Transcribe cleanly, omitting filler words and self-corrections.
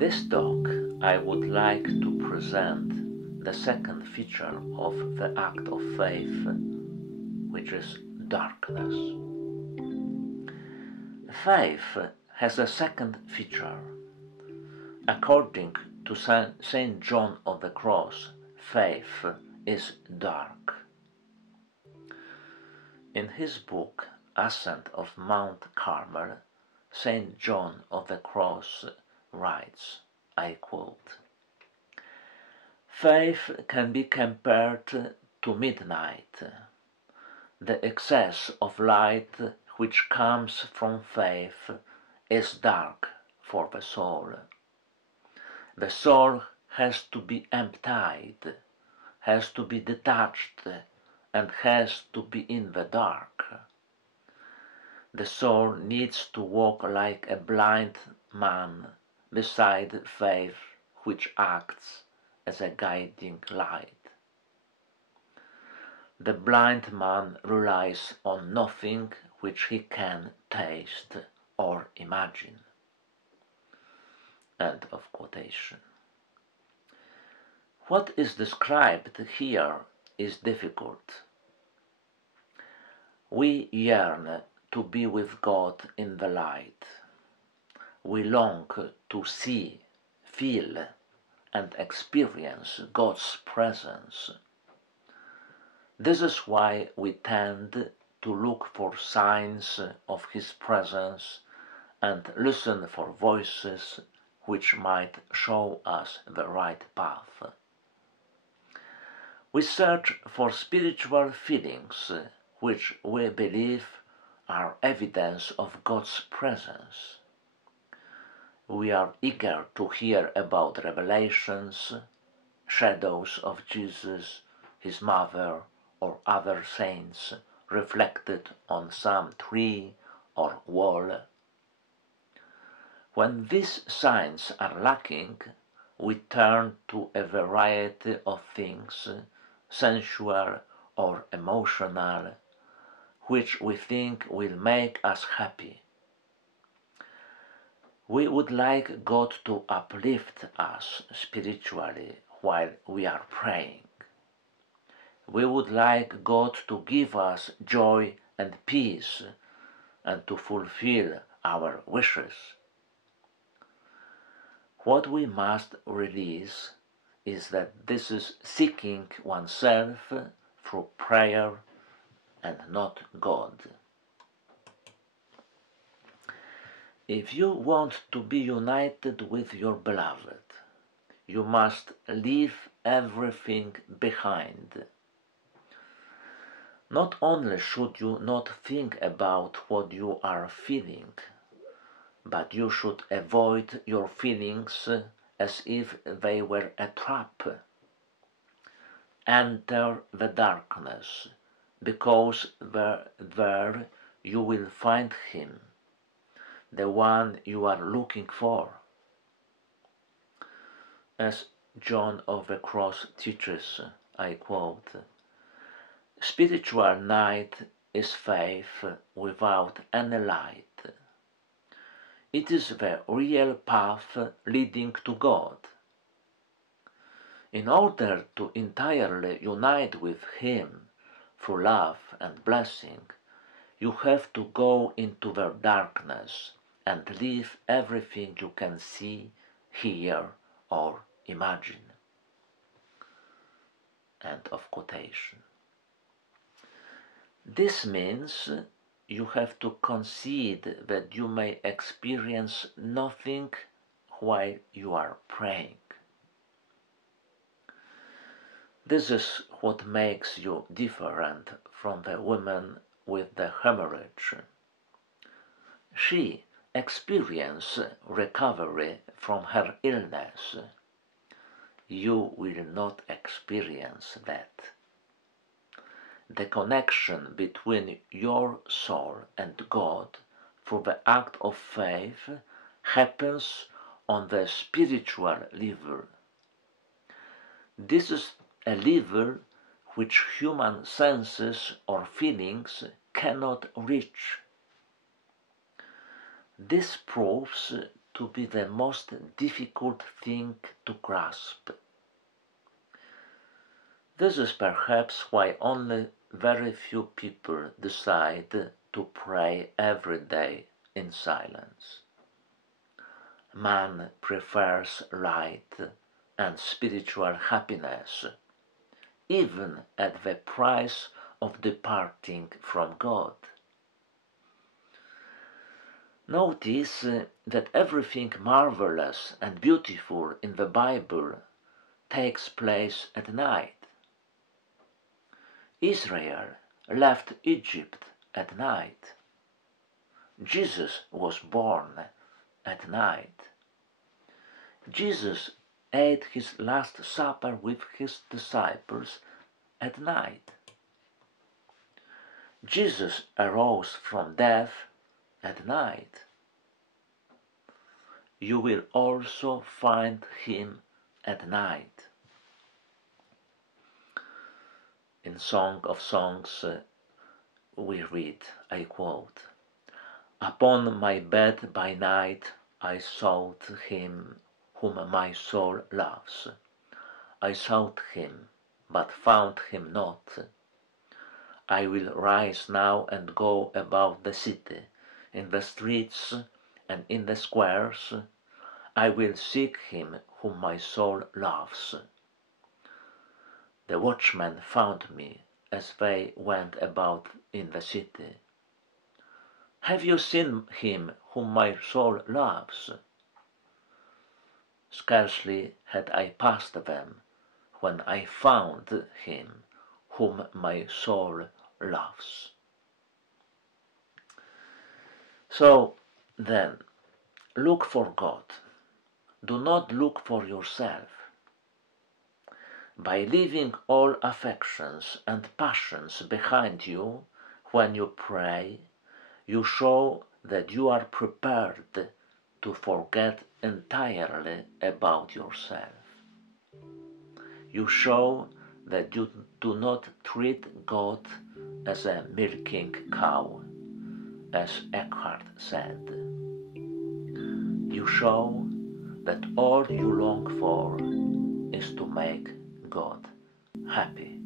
this talk, I would like to present the second feature of the act of faith, which is darkness. Faith has a second feature. According to Saint John of the Cross, faith is dark. In his book, Ascent of Mount Carmel, Saint John of the Cross writes, I quote, "Faith can be compared to midnight, the excess of light which comes from faith is dark for the soul. The soul has to be emptied, has to be detached, and has to be in the dark. The soul needs to walk like a blind man beside faith which acts as a guiding light. The blind man relies on nothing which he can taste or imagine." End of quotation. What is described here is difficult. We yearn to be with God in the light. We long to see, feel, and experience God's presence. This is why we tend to look for signs of His presence and listen for voices which might show us the right path. We search for spiritual feelings which we believe are evidence of God's presence. We are eager to hear about revelations, shadows of Jesus, His mother, or other saints reflected on some tree or wall. When these signs are lacking, we turn to a variety of things, sensual or emotional, which we think will make us happy. We would like God to uplift us spiritually while we are praying. We would like God to give us joy and peace and to fulfill our wishes. What we must realize is that this is seeking oneself through prayer and not God. If you want to be united with your beloved, you must leave everything behind. Not only should you not think about what you are feeling, but you should avoid your feelings as if they were a trap. Enter the darkness, because there you will find Him, the one you are looking for. As John of the Cross teaches, I quote, "Spiritual night is faith without any light. It is the real path leading to God. In order to entirely unite with Him through love and blessing, you have to go into the darkness and leave everything you can see, hear, or imagine." End of quotation. This means you have to concede that you may experience nothing while you are praying. This is what makes you different from the woman with the hemorrhage. She experienced recovery from her illness. You will not experience that. The connection between your soul and God through the act of faith happens on the spiritual level. This is a level which human senses or feelings cannot reach. This proves to be the most difficult thing to grasp. This is perhaps why only very few people decide to pray every day in silence. Man prefers light and spiritual happiness, even at the price of departing from God. Notice that everything marvelous and beautiful in the Bible takes place at night. Israel left Egypt at night. Jesus was born at night. Jesus ate his last supper with his disciples at night. Jesus arose from death at night. You will also find him at night. In Song of Songs we read, I quote, "Upon my bed by night I sought him whom my soul loves. I sought him, but found him not. I will rise now and go about the city, in the streets and in the squares. I will seek him whom my soul loves." The watchmen found me as they went about in the city. "Have you seen him whom my soul loves?" Scarcely had I passed them when I found him whom my soul loves. So then, look for God. Do not look for yourself. By leaving all affections and passions behind you when you pray, you show that you are prepared to forget entirely about yourself. You show that you do not treat God as a milking cow, as Eckhart said. You show that all you long for is to make God happy.